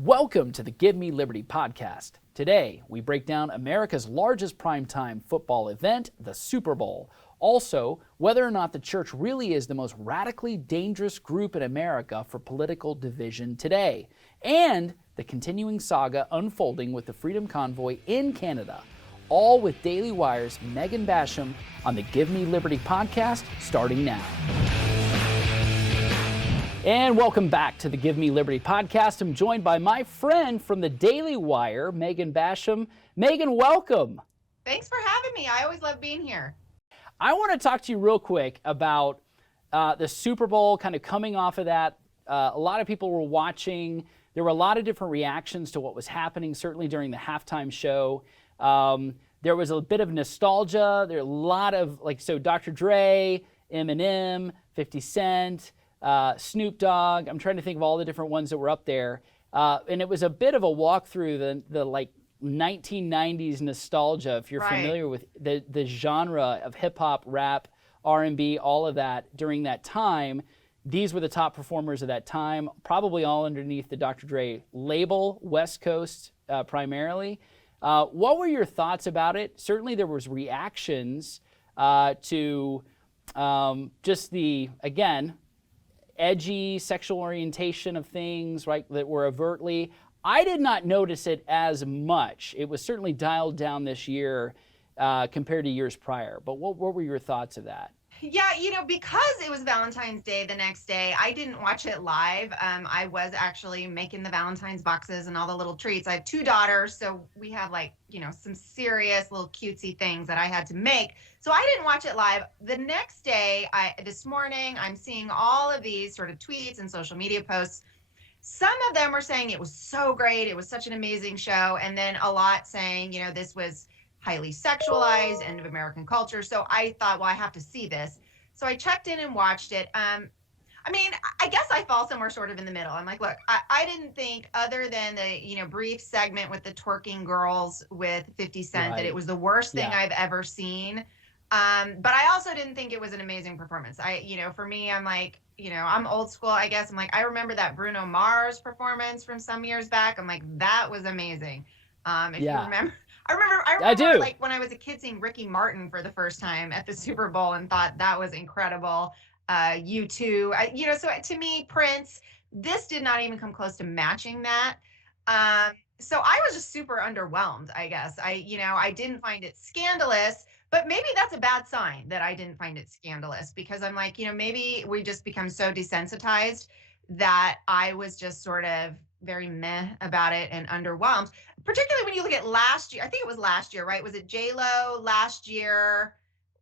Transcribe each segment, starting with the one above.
Welcome to the Give Me Liberty podcast. Today, we break down America's largest primetime football event, the Super Bowl. Also, whether or not the church really is the most radically dangerous group in America for political division today. And the continuing saga unfolding with the Freedom Convoy in Canada. All with Daily Wire's Megan Basham on the Give Me Liberty podcast, starting now. And welcome back to the Give Me Liberty podcast. I'm joined by my friend from the Daily Wire, Megan Basham. Megan, welcome. Thanks for having me. I always love being here. I want to talk to you real quick about the Super Bowl, kind of coming off of that. A lot of people were watching. There were a lot of different reactions to what was happening, certainly during the halftime show. There was a bit of nostalgia. There are a lot of, so Dr. Dre, Eminem, 50 Cent, Snoop Dogg. I'm trying to think of all the different ones that were up there. And it was a bit of a walk through the 1990s nostalgia, if you're familiar with the genre of hip hop, rap, R&B, all of that during that time. These were the top performers of that time, probably all underneath the Dr. Dre label, West Coast primarily. What were your thoughts about it? Certainly there was reactions to just the, again, edgy sexual orientation of things, right, that were overtly. I did not notice it as much. It was certainly dialed down this year compared to years prior. But what were your thoughts of that? Yeah, because it was Valentine's Day the next day, I didn't watch it live. I was actually making the Valentine's boxes and all the little treats. I have two daughters, so we have some serious little cutesy things that I had to make. So I didn't watch it live. The next day, this morning, I'm seeing all of these sort of tweets and social media posts. Some of them were saying it was so great, it was such an amazing show, and then a lot saying, this was highly sexualized, end of American culture. So I thought, well, I have to see this. So I checked in and watched it. I guess I fall somewhere sort of in the middle. I'm like, look, I didn't think, other than the, brief segment with the twerking girls with 50 Cent, that it was the worst thing I've ever seen. But I also didn't think it was an amazing performance. For me, I'm like, I'm old school, I guess. I'm like, I remember that Bruno Mars performance from some years back. I'm like, that was amazing. If you remember. I remember like when I was a kid seeing Ricky Martin for the first time at the Super Bowl and thought that was incredible. U2, so to me, Prince, this did not even come close to matching that. So I was just super underwhelmed, I guess. I didn't find it scandalous, but maybe that's a bad sign that I didn't find it scandalous, because I'm like, maybe we just become so desensitized that I was just sort of very meh about it and underwhelmed, particularly when you look at last year. I think it was last year, right? Was it J-Lo last year?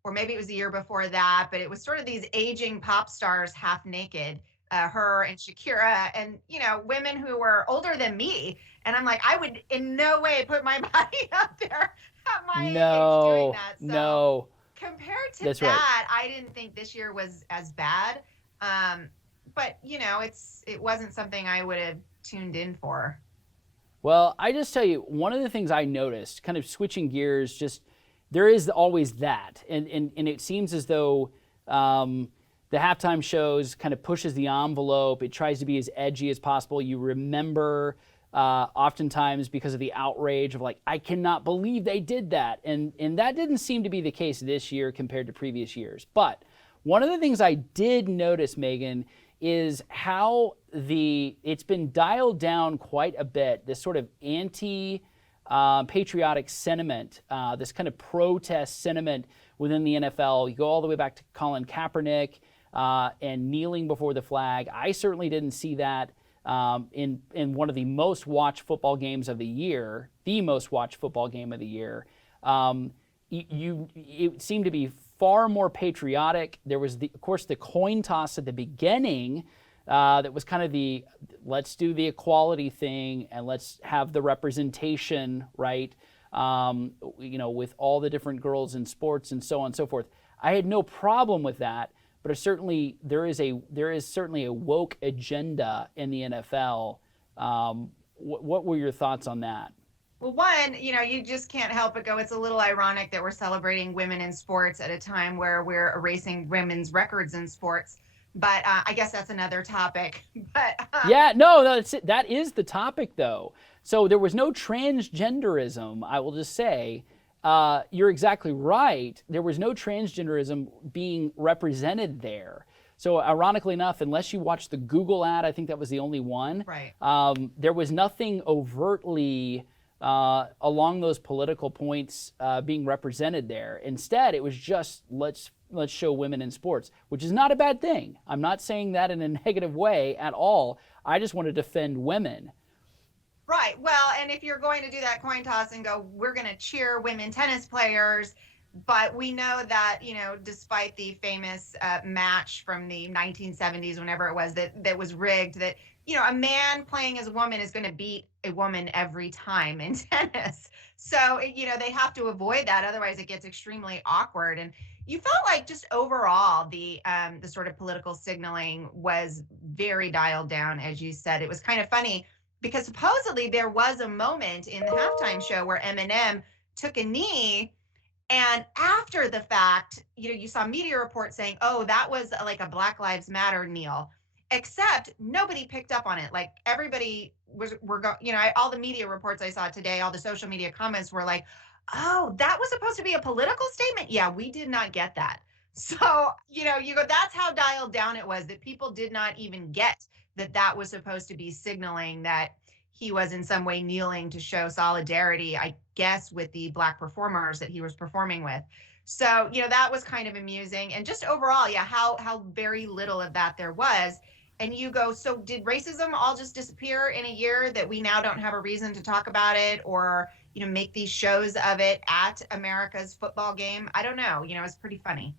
Or maybe it was the year before that, but it was sort of these aging pop stars half naked, her and Shakira, and, women who were older than me. And I'm like, I would in no way put my body out there at my age doing that. So compared to that, I didn't think this year was as bad. But, it wasn't something I would have tuned in for. Well, I just tell you, one of the things I noticed, kind of switching gears, just there is always that. And it seems as though the halftime shows kind of pushes the envelope. It tries to be as edgy as possible. You remember oftentimes because of the outrage of like, I cannot believe they did that. And that didn't seem to be the case this year compared to previous years. But one of the things I did notice, Megan, is how it's been dialed down quite a bit, this sort of anti-patriotic sentiment, this kind of protest sentiment within the NFL. You go all the way back to Colin Kaepernick and kneeling before the flag. I certainly didn't see that in one of the most watched football games of the year, the most watched football game of the year. It seemed to be far more patriotic. There was, of course, the coin toss at the beginning that was kind of the, let's do the equality thing and let's have the representation, right? With all the different girls in sports and so on and so forth. I had no problem with that, but there is certainly a woke agenda in the NFL. What were your thoughts on that? Well, one, you just can't help but go, it's a little ironic that we're celebrating women in sports at a time where we're erasing women's records in sports. But I guess that's another topic. But Yeah, no, that is the topic, though. So there was no transgenderism, I will just say. You're exactly right. There was no transgenderism being represented there. So ironically enough, unless you watched the Google ad, I think that was the only one. right. There was nothing overtly along those political points being represented there. Instead, it was just let's show women in sports, which is not a bad thing. I'm not saying that in a negative way at all. I just want to defend women. Right. Well, and if you're going to do that coin toss and go, we're going to cheer women tennis players, but we know that, despite the famous match from the 1970s, whenever it was that was rigged, that, a man playing as a woman is going to beat a woman every time in tennis. So, they have to avoid that. Otherwise, it gets extremely awkward. And you felt like just overall the sort of political signaling was very dialed down, as you said. It was kind of funny because supposedly there was a moment in the halftime show where Eminem took a knee, and after the fact, you saw media reports saying, oh, that was like a Black Lives Matter kneel, except nobody picked up on it. Like everybody all the media reports I saw today, all the social media comments were like, oh, that was supposed to be a political statement. Yeah, we did not get that. So, you go, that's how dialed down it was, that people did not even get that was supposed to be signaling that he was in some way kneeling to show solidarity, I guess, with the Black performers that he was performing with. So, that was kind of amusing. And just overall, yeah, how very little of that there was. And you go, so did racism all just disappear in a year that we now don't have a reason to talk about it, or, make these shows of it at America's football game? I don't know. It's pretty funny.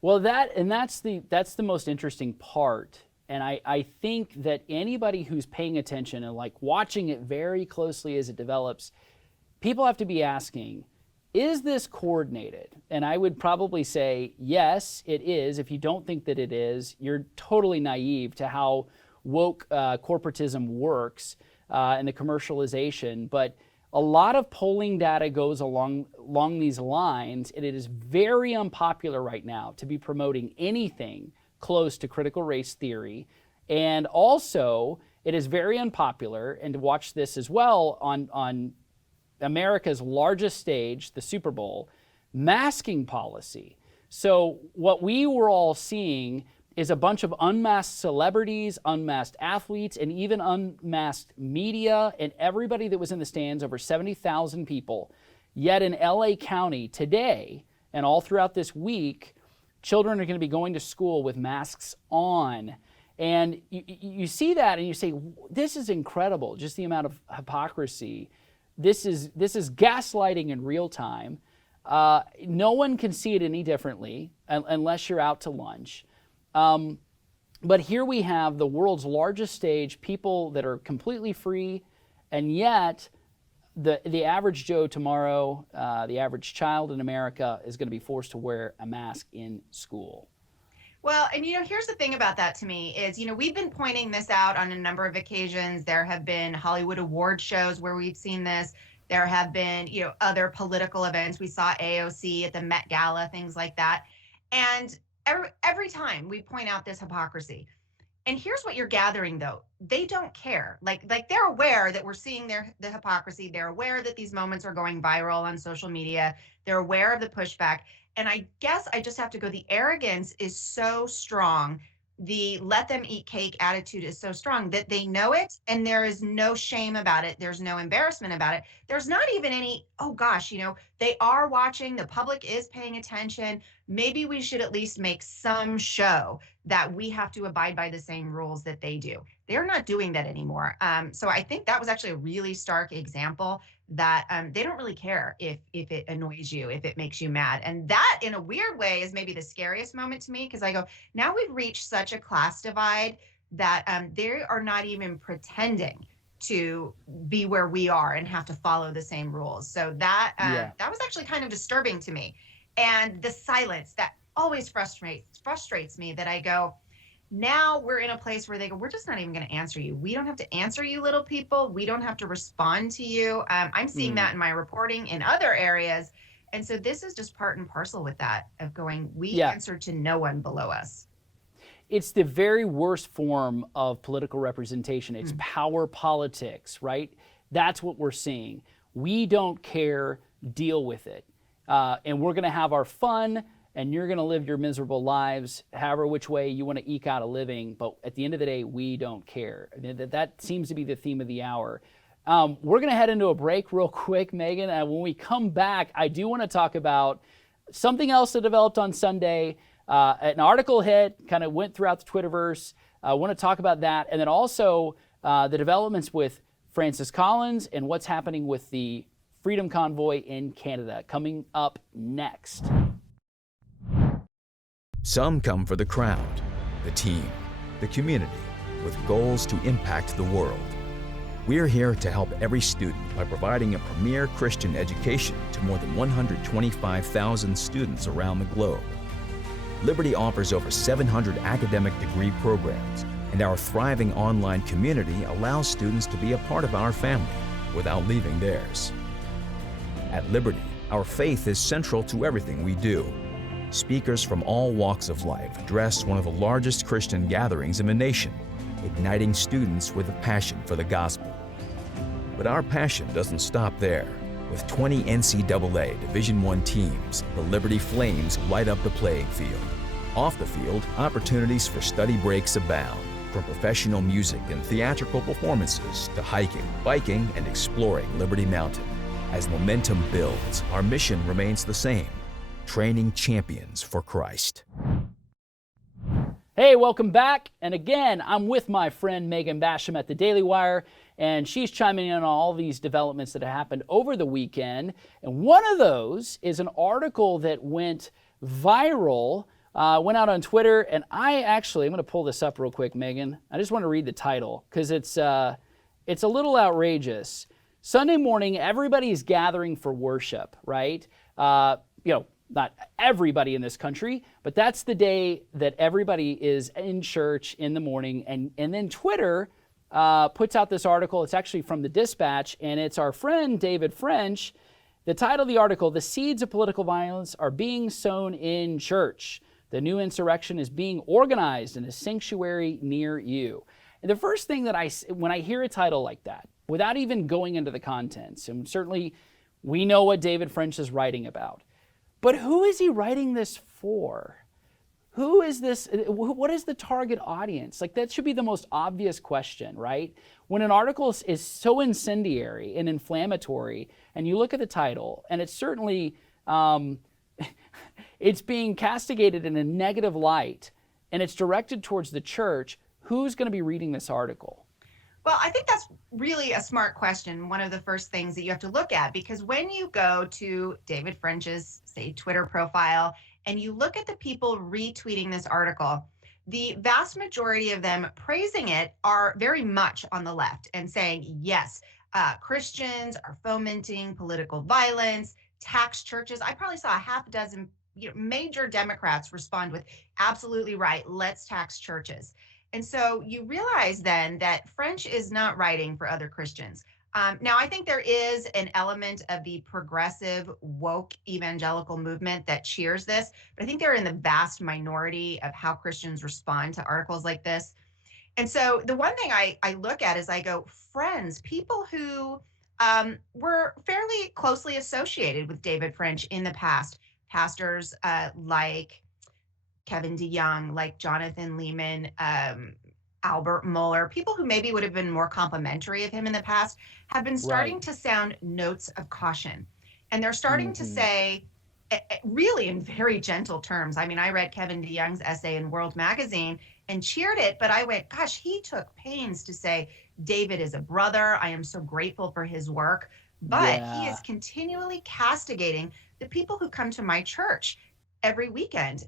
Well, that's the most interesting part. And I think that anybody who's paying attention and like watching it very closely as it develops, people have to be asking, is this coordinated? And I would probably say, yes, it is. If you don't think that it is, you're totally naive to how woke corporatism works and the commercialization. But a lot of polling data goes along these lines, and it is very unpopular right now to be promoting anything close to critical race theory. And also, it is very unpopular, and to watch this as well on America's largest stage, the Super Bowl, masking policy. So what we were all seeing is a bunch of unmasked celebrities, unmasked athletes, and even unmasked media, and everybody that was in the stands, over 70,000 people. Yet in LA County today, and all throughout this week, children are going to be going to school with masks on. And you see that and you say, this is incredible, just the amount of hypocrisy. This is gaslighting in real time. No one can see it any differently unless you're out to lunch. But here we have the world's largest stage, people that are completely free, and yet the average Joe tomorrow, the average child in America is going to be forced to wear a mask in school. Well, and here's the thing about that to me is, we've been pointing this out on a number of occasions. There have been Hollywood award shows where we've seen this. There have been, other political events. We saw AOC at the Met Gala, things like that. And every time we point out this hypocrisy. And here's what you're gathering, though. They don't care. Like they're aware that we're seeing the hypocrisy. They're aware that these moments are going viral on social media. They're aware of the pushback. And I guess I just have to go, the arrogance is so strong. The let them eat cake attitude is so strong that they know it, and there is no shame about it. There's no embarrassment about it. There's not even any, oh gosh, they are watching, the public is paying attention. Maybe we should at least make some show that we have to abide by the same rules that they do. They're not doing that anymore. So I think that was actually a really stark example that they don't really care if it annoys you, if it makes you mad. And that, in a weird way, is maybe the scariest moment to me, because I go, now we've reached such a class divide that they are not even pretending to be where we are and have to follow the same rules. So that was actually kind of disturbing to me. And the silence that always frustrates me, that I go, now we're in a place where they go, we're just not even going to answer you. We don't have to answer you, little people. We don't have to respond to you. I'm seeing that in my reporting in other areas. And so this is just part and parcel with that, of going, we answer to no one below us. it's the very worst form of political representation. It's power politics, right? That's what we're seeing. We don't care, deal with it. And we're going to have our fun, and you're going to live your miserable lives, however which way you want to eke out a living. But at the end of the day, we don't care. That seems to be the theme of the hour. We're going to head into a break real quick, Megan. And when we come back, I do want to talk about something else that developed on Sunday. An article hit, kind of went throughout the Twitterverse. I want to talk about that. And then also the developments with Francis Collins and what's happening with the Freedom Convoy in Canada coming up next. Some come for the crowd, the team, the community, with goals to impact the world. We're here to help every student by providing a premier Christian education to more than 125,000 students around the globe. Liberty offers over 700 academic degree programs, and our thriving online community allows students to be a part of our family without leaving theirs. At Liberty, our faith is central to everything we do. Speakers from all walks of life address one of the largest Christian gatherings in the nation, igniting students with a passion for the gospel. But our passion doesn't stop there. With 20 NCAA Division I teams, the Liberty Flames light up the playing field. Off the field, opportunities for study breaks abound, from professional music and theatrical performances to hiking, biking, and exploring Liberty Mountain. As momentum builds, our mission remains the same: training champions for Christ. Hey, welcome back. And again, I'm with my friend Megan Basham at the Daily Wire, and she's chiming in on all these developments that have happened over the weekend. And one of those is an article that went viral, went out on Twitter. And I'm going to pull this up real quick, Megan. I just want to read the title because it's a little outrageous. Sunday morning, everybody's gathering for worship, right? Not everybody in this country, but that's the day that everybody is in church in the morning. And then Twitter puts out this article. It's actually from the Dispatch, and it's our friend David French. The title of the article: "The Seeds of Political Violence Are Being Sown in Church. The New Insurrection is Being Organized in a Sanctuary Near You." And the first thing that when I hear a title like that, without even going into the contents, and certainly we know what David French is writing about, but who is he writing this for? Who is this? What is the target audience? Like, that should be the most obvious question, right? When an article is so incendiary and inflammatory, and you look at the title, and it's certainly, it's being castigated in a negative light, and it's directed towards the church, who's going to be reading this article? Well, I think that's really a smart question. One of the first things that you have to look at, because when you go to David French's, say, Twitter profile, and you look at the people retweeting this article, the vast majority of them praising it are very much on the left and saying, yes, Christians are fomenting political violence, tax churches. I probably saw a half dozen major Democrats respond with, absolutely right, let's tax churches. And so you realize then that French is not writing for other Christians. Now, I think there is an element of the progressive, woke evangelical movement that cheers this, but I think they're in the vast minority of how Christians respond to articles like this. And so the one thing I look at is I go, friends, people who were fairly closely associated with David French in the past, pastors like Kevin DeYoung, like Jonathan Lehman, Albert Mueller, people who maybe would have been more complimentary of him in the past, have been starting to sound notes of caution. And they're starting to say, really in very gentle terms. I mean, I read Kevin DeYoung's essay in World Magazine and cheered it, but I went, gosh, he took pains to say, David is a brother. I am so grateful for his work. But he is continually castigating the people who come to my church every weekend.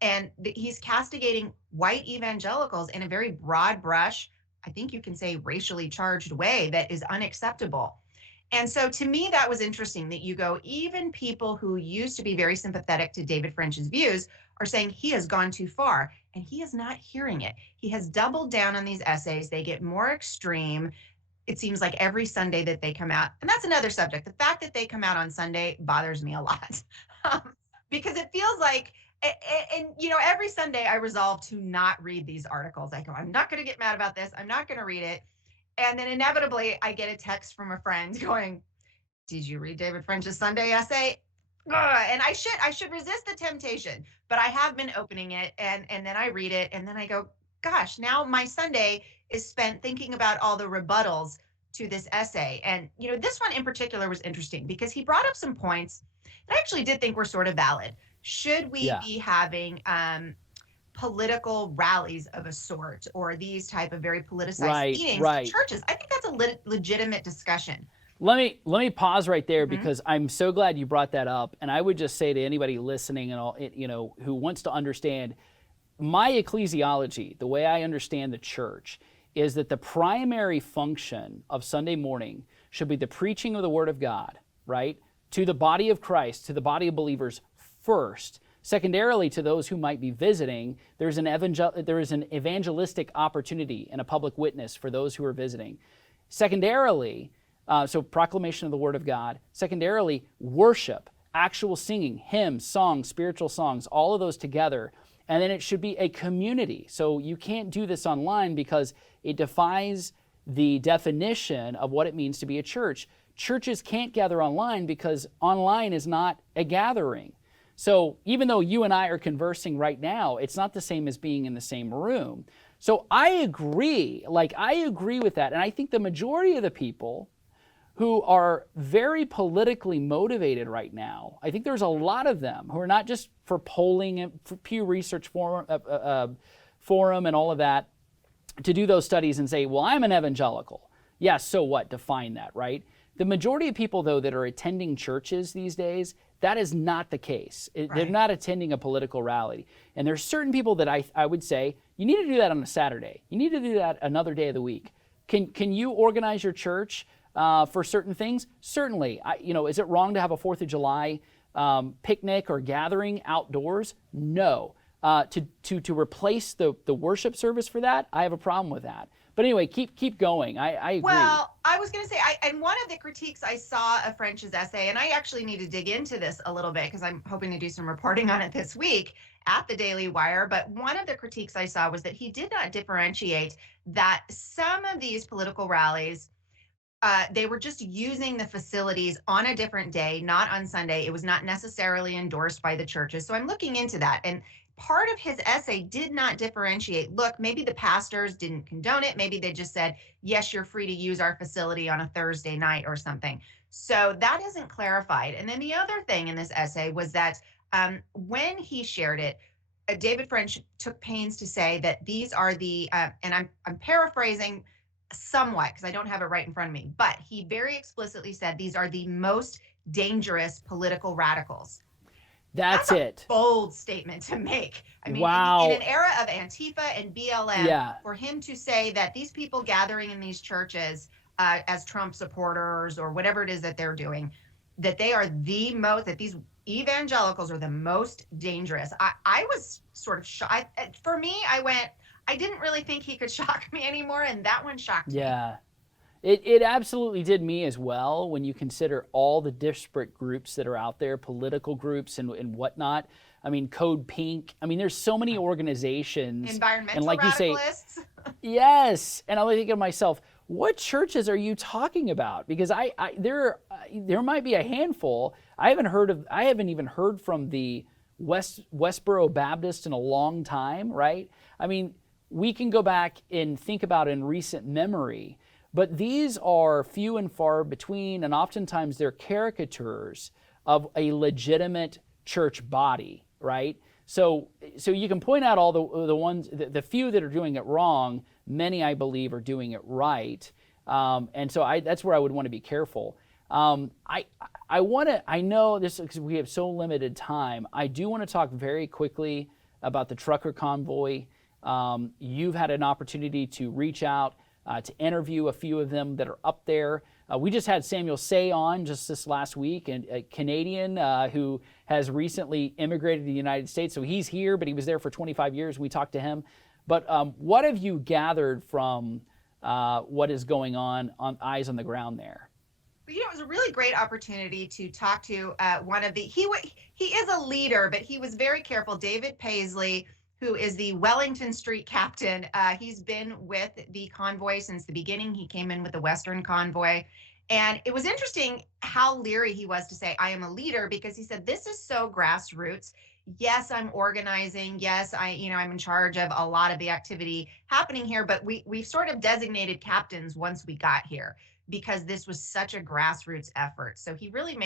And he's castigating white evangelicals in a very broad brush, I think you can say racially charged way that is unacceptable. And so to me, that was interesting that you go, even people who used to be very sympathetic to David French's views are saying he has gone too far, and he is not hearing it. He has doubled down on these essays. They get more extreme. It seems like every Sunday that they come out, and that's another subject. The fact that they come out on Sunday bothers me a lot. Because it feels like and every Sunday I resolve to not read these articles. I go, I'm not going to get mad about this. I'm not going to read it. And then inevitably I get a text from a friend going, did you read David French's Sunday essay? Ugh. And I should resist the temptation, but I have been opening it, and then I read it, and then I go, gosh, now my Sunday is spent thinking about all the rebuttals to this essay. And this one in particular was interesting because he brought up some points that I actually did think were sort of valid. Should we Yeah. be having political rallies of a sort, or these type of very politicized Right, meetings right. in churches? I think that's a legitimate discussion. Let me pause right there Mm-hmm. because I'm so glad you brought that up. And I would just say to anybody listening and all, who wants to understand my ecclesiology, the way I understand the church, is that the primary function of Sunday morning should be the preaching of the Word of God, right? To the body of Christ, to the body of believers first. Secondarily, to those who might be visiting, there is an evangelistic opportunity and a public witness for those who are visiting. Secondarily, so proclamation of the Word of God. Secondarily, worship, actual singing, hymns, songs, spiritual songs, all of those together. And then it should be a community. So you can't do this online because it defies the definition of what it means to be a church. Churches can't gather online because online is not a gathering. So even though you and I are conversing right now, it's not the same as being in the same room. So I agree with that. And I think the majority of the people who are very politically motivated right now, I think there's a lot of them who are not just for polling and for Pew Research Forum and all of that, to do those studies and say, well, I'm an evangelical. Yeah, so what? Define that, right? The majority of people, though, that are attending churches these days, that is not the case. They're not attending a political rally. And there's certain people that I would say, you need to do that on a Saturday. You need to do that another day of the week. Can you organize your church for certain things? Certainly. Is it wrong to have a 4th of July picnic or gathering outdoors? No. To replace the worship service for that, I have a problem with that. But anyway, keep going. I agree. Well, I was going to say, and one of the critiques I saw of French's essay, and I actually need to dig into this a little bit because I'm hoping to do some reporting on it this week at the Daily Wire, but one of the critiques I saw was that he did not differentiate that some of these political rallies, they were just using the facilities on a different day, not on Sunday. It was not necessarily endorsed by the churches. So I'm looking into that. And part of his essay did not differentiate. Look, maybe the pastors didn't condone it. Maybe they just said, yes, you're free to use our facility on a Thursday night or something. So that isn't clarified. And then the other thing in this essay was that when he shared it, David French took pains to say that these are the, and I'm paraphrasing somewhat because I don't have it right in front of me, but he very explicitly said these are the most dangerous political radicals. That's it. A bold statement to make. I mean, wow. in an era of Antifa and BLM, Yeah. for him to say that these people gathering in these churches as Trump supporters or whatever it is that they're doing, that they are the most, that these evangelicals are the most dangerous. I was sort of shocked. For me, I didn't really think he could shock me anymore, and that one shocked me. Yeah. It absolutely did me as well when you consider all the disparate groups that are out there, political groups and whatnot. I mean, Code Pink. I mean, there's so many organizations. Environmental and like radicalists. You say, yes. And I'm thinking to myself, what churches are you talking about? Because there might be a handful. I haven't even heard from the Westboro Baptist in a long time, right? I mean, we can go back and think about in recent memory. But these are few and far between, and oftentimes they're caricatures of a legitimate church body, right? So you can point out all the ones, the few that are doing it wrong. Many, I believe, are doing it right, and so that's where I would want to be careful. I know this because we have so limited time. I do want to talk very quickly about the trucker convoy. You've had an opportunity to reach out. To interview a few of them that are up there. We just had Samuel Say on just this last week, and a Canadian who has recently immigrated to the United States. So he's here, but he was there for 25 years. We talked to him. But what have you gathered from what is going on eyes on the ground there? But, it was a really great opportunity to talk to one of the, he is a leader, but he was very careful. David Paisley, who is the Wellington Street captain. He's been with the convoy since the beginning. He came in with the Western convoy. And it was interesting how leery he was to say, I am a leader, because he said, this is so grassroots. Yes, I'm organizing. Yes, I'm in charge of a lot of the activity happening here, but we've sort of designated captains once we got here because this was such a grassroots effort. So he really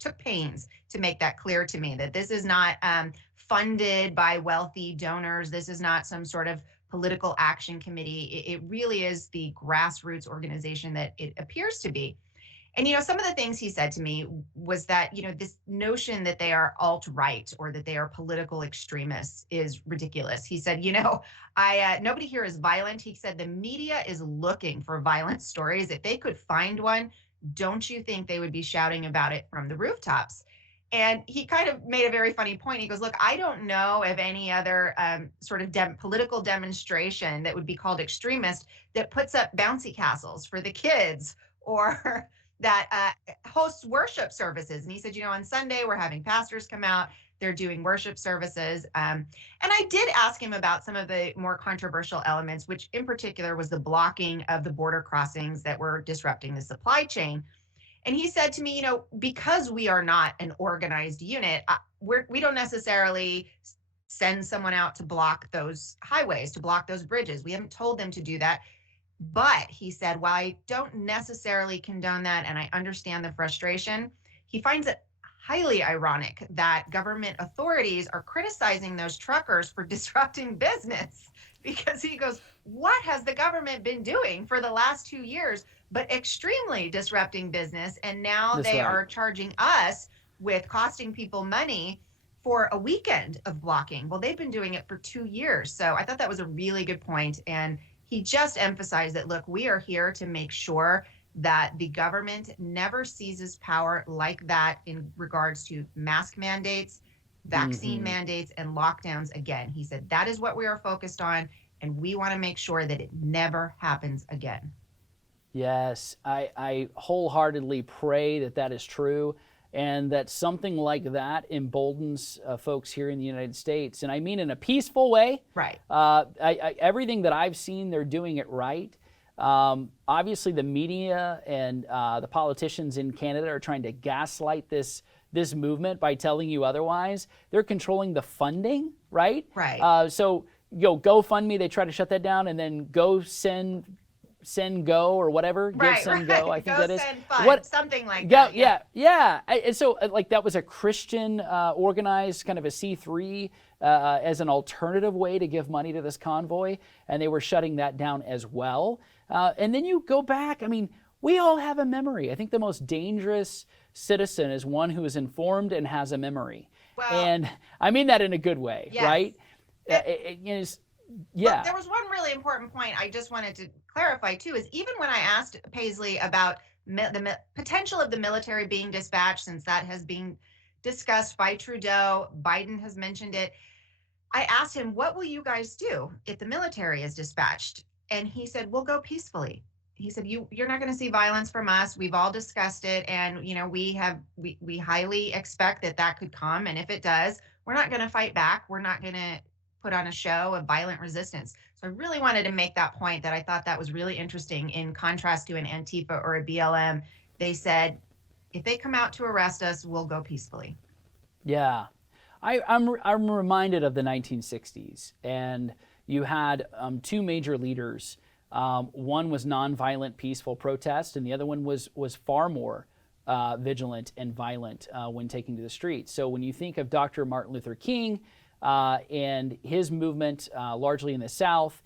took pains to make that clear to me, that this is not funded by wealthy donors. This is not some sort of political action committee. It really is the grassroots organization that it appears to be. And, some of the things he said to me was that, this notion that they are alt-right or that they are political extremists is ridiculous. He said, nobody here is violent. He said, the media is looking for violent stories. If they could find one, don't you think they would be shouting about it from the rooftops? And he kind of made a very funny point. He goes, look, I don't know of any other sort of political demonstration that would be called extremist that puts up bouncy castles for the kids or that hosts worship services. And he said, on Sunday, we're having pastors come out. They're doing worship services. And I did ask him about some of the more controversial elements, which in particular was the blocking of the border crossings that were disrupting the supply chain. And he said to me, because we are not an organized unit, we don't necessarily send someone out to block those highways, to block those bridges. We haven't told them to do that. But he said, while I don't necessarily condone that and I understand the frustration, he finds it highly ironic that government authorities are criticizing those truckers for disrupting business, because he goes, what has the government been doing for the last 2 years but extremely disrupting business? And now they are charging us with costing people money for a weekend of blocking. Well, they've been doing it for 2 years. So I thought that was a really good point. And he just emphasized that, look, we are here to make sure that the government never seizes power like that in regards to mask mandates, vaccine mandates, and lockdowns again. He said, that is what we are focused on, and we want to make sure that it never happens again. Yes, I wholeheartedly pray that that is true, and that something like that emboldens folks here in the United States. And I mean in a peaceful way. Right. Everything that I've seen, they're doing it right. Obviously, the media and the politicians in Canada are trying to gaslight this movement by telling you otherwise. They're controlling the funding, right? Right. So, GoFundMe, they try to shut that down, and then Send Go or whatever. Right, Send right. Go, I think Go that is. Send Fund, something like that. Yeah. And so like that was a Christian organized kind of a C3 as an alternative way to give money to this convoy, and they were shutting that down as well. And then you go back, we all have a memory. I think the most dangerous citizen is one who is informed and has a memory. Well, and I mean that in a good way, yes. right? Yeah. But there was one really important point I just wanted to clarify too, is even when I asked Paisley about the potential of the military being dispatched, since that has been discussed by Trudeau, Biden has mentioned it, I asked him, what will you guys do if the military is dispatched? And he said, we'll go peacefully. He said, you're not going to see violence from us. We've all discussed it. And, we highly expect that could come. And if it does, we're not going to fight back. We're not going to put on a show of violent resistance. So I really wanted to make that point, that I thought that was really interesting in contrast to an Antifa or a BLM. They said, if they come out to arrest us, we'll go peacefully. Yeah. I'm reminded of the 1960s, and you had two major leaders. One was nonviolent, peaceful protest, and the other one was far more vigilant and violent when taking to the streets. So when you think of Dr. Martin Luther King and his movement, largely in the South,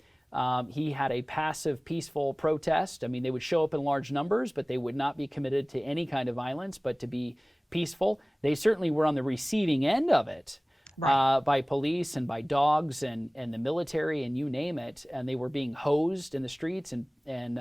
he had a passive, peaceful protest. They would show up in large numbers, but they would not be committed to any kind of violence, but to be peaceful. They certainly were on the receiving end of it, right, by police and by dogs and the military and you name it. And they were being hosed in the streets. And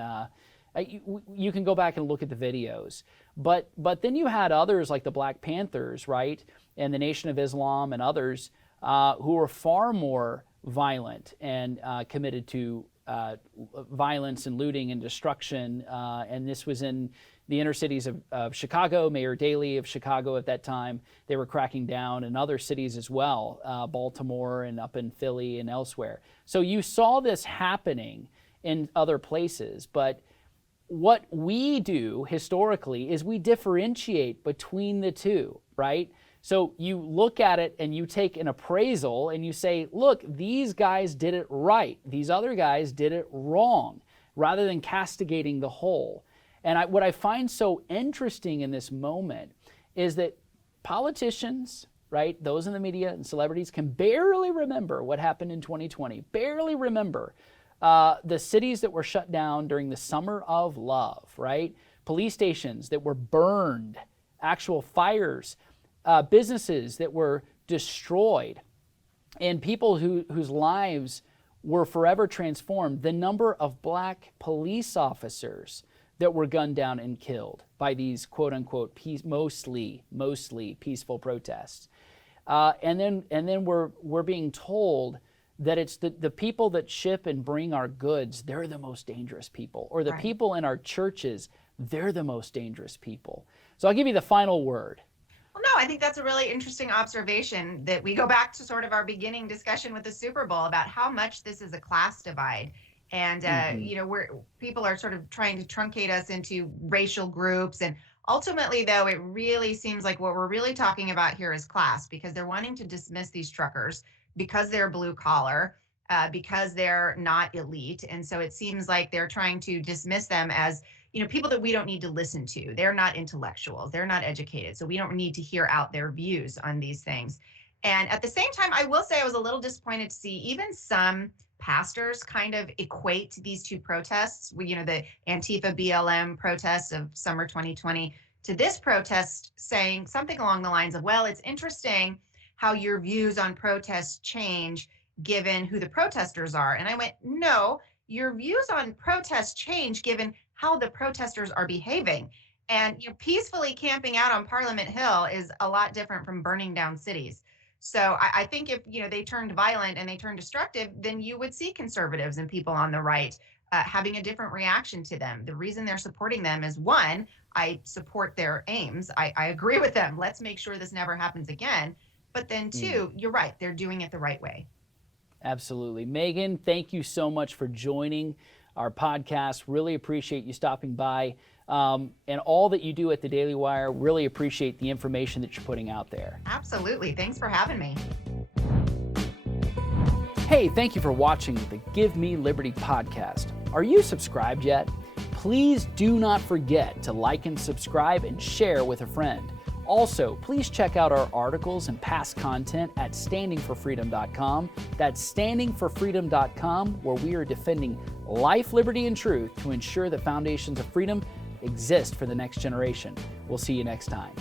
you can go back and look at the videos. But then you had others like the Black Panthers, right, and the Nation of Islam and others who were far more violent and committed to violence and looting and destruction. And this was in the inner cities of Chicago. Mayor Daley of Chicago at that time, they were cracking down, in other cities as well, Baltimore and up in Philly and elsewhere. So you saw this happening in other places, but what we do historically is we differentiate between the two, right? So you look at it and you take an appraisal and you say, look, these guys did it right. These other guys did it wrong, rather than castigating the whole. And what I find so interesting in this moment is that politicians, right, those in the media and celebrities can barely remember what happened in 2020, barely remember the cities that were shut down during the summer of love, right? Police stations that were burned, actual fires, businesses that were destroyed, and people whose lives were forever transformed. The number of black police officers that were gunned down and killed by these quote unquote mostly peaceful protests. And then we're being told that it's the people that ship and bring our goods, they're the most dangerous people. Or the Right. people in our churches, they're the most dangerous people. So I'll give you the final word. Well, no, I think that's a really interesting observation, that we go back to sort of our beginning discussion with the Super Bowl about how much this is a class divide. And, where people are sort of trying to truncate us into racial groups. And ultimately, though, it really seems like what we're really talking about here is class, because they're wanting to dismiss these truckers because they're blue collar, because they're not elite. And so it seems like they're trying to dismiss them as, people that we don't need to listen to. They're not intellectuals. They're not educated. So we don't need to hear out their views on these things. And at the same time, I will say I was a little disappointed to see even some pastors kind of equate these two protests, the Antifa BLM protests of summer 2020, to this protest, saying something along the lines of, well, it's interesting how your views on protests change given who the protesters are. And I went, no, your views on protests change given how the protesters are behaving. And peacefully camping out on Parliament Hill is a lot different from burning down cities. So I think if they turned violent and they turned destructive, then you would see conservatives and people on the right having a different reaction to them. The reason they're supporting them is, one, I support their aims. I agree with them. Let's make sure this never happens again. But then two, you're right, they're doing it the right way. Absolutely. Megan, thank you so much for joining our podcast. Really appreciate you stopping by, and all that you do at the Daily Wire. Really appreciate the information that you're putting out there. Absolutely. Thanks for having me. Hey, thank you for watching the Give Me Liberty podcast. Are you subscribed yet? Please do not forget to like and subscribe and share with a friend. Also, please check out our articles and past content at standingforfreedom.com. That's standingforfreedom.com, where we are defending life, liberty, and truth to ensure the foundations of freedom exist for the next generation. We'll see you next time.